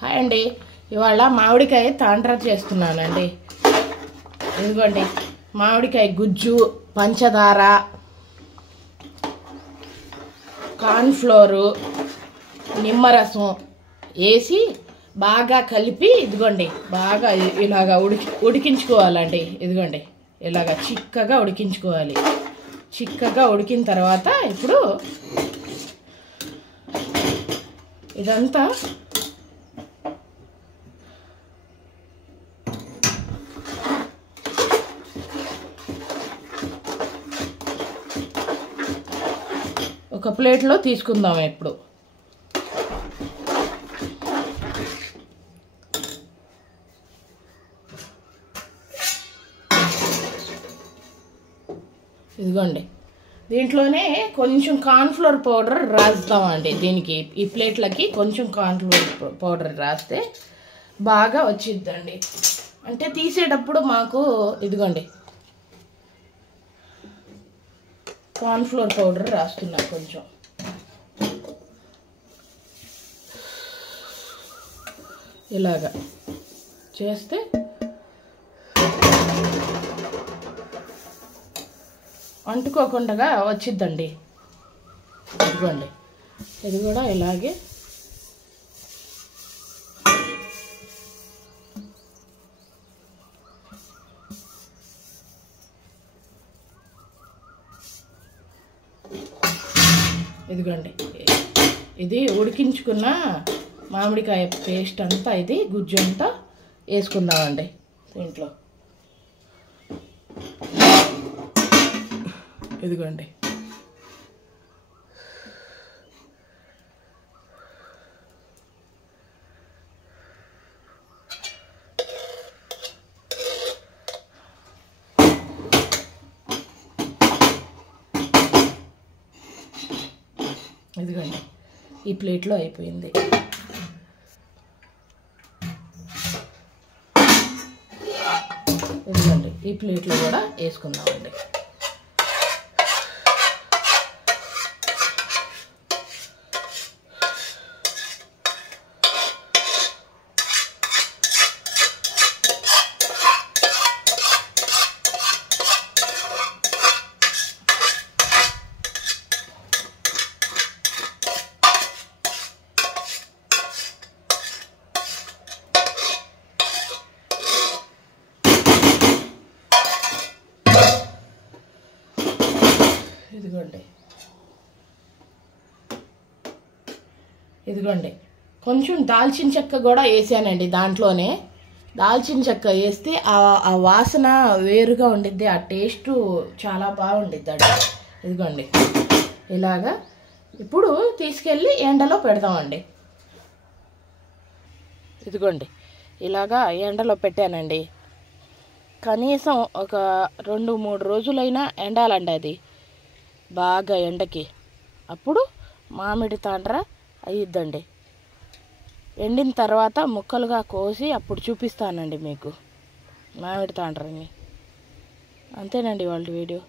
Hi అండి. ఇవాళ మామిడికాయ తాండ్రా చేస్తున్నానండి. ఇదిగోండి మామిడికాయ గుజ్జు, పంచదార, కార్న్ఫ్లోరు, నిమ్మరసం వేసి బాగా కలిపి ఇదిగోండి బాగా ఇలాగా ఉడికించుకోవాలండి. ఇదిగోండి ఇలాగా చిక్కగా ఉడికించుకోవాలి. చిక్కగా ఉడికిన తర్వాత ఇప్పుడు ఇదంతా ఒక ప్లేట్లో తీసుకుందాం. ఇప్పుడు ఇదిగోండి దీంట్లోనే కొంచెం కార్న్ఫ్లోర్ పౌడర్ రాస్తామండి. దీనికి ఈ ప్లేట్లకి కొంచెం కార్న్ఫ్లోర్ పౌడర్ రాస్తే బాగా వచ్చిద్దండి. అంటే తీసేటప్పుడు మాకు ఇదిగోండి కార్న్ఫ్లోర్ పౌడర్ రాస్తున్నా. కొంచెం ఇలాగా చేస్తే అంటుకోకుండా వచ్చిద్దండి. ఇదిగోండి ఇది కూడా ఇలాగే ఇదిగోండి ఇది ఉడికించుకున్న మామిడికాయ పేస్ట్ అంతా ఇది గుజ్జు అంతా వేసుకుందామండి దీంట్లో. ఇదిగోండి ఇదిగోండి ఈ ప్లేట్లో అయిపోయింది. ఇదిగోండి ఈ ప్లేట్లో కూడా వేసుకుందామండి. ఇదిగోండి కొంచెం దాల్చిన చెక్క కూడా వేసానండి. దాంట్లోనే దాల్చిన చెక్క వేస్తే ఆ వాసన వేరుగా ఉండిద్ది. ఆ టేస్ట్ చాలా బాగుండిద్ది అండి. ఇదిగోండి ఇలాగా ఇప్పుడు తీసుకెళ్ళి ఎండలో పెడదామండి. ఇదిగోండి ఇలాగా ఎండలో పెట్టానండి. కనీసం ఒక 2-3 రోజులైనా ఎండాలండి అది బాగా ఎండకి. అప్పుడు మామిడి తాండ్రా అయ్యిద్దండి. ఎండిన తర్వాత ముక్కలుగా కోసి అప్పుడు చూపిస్తానండి మీకు మామిడి తాండ్రాని. అంతేనండి వాళ్ళ వీడియో.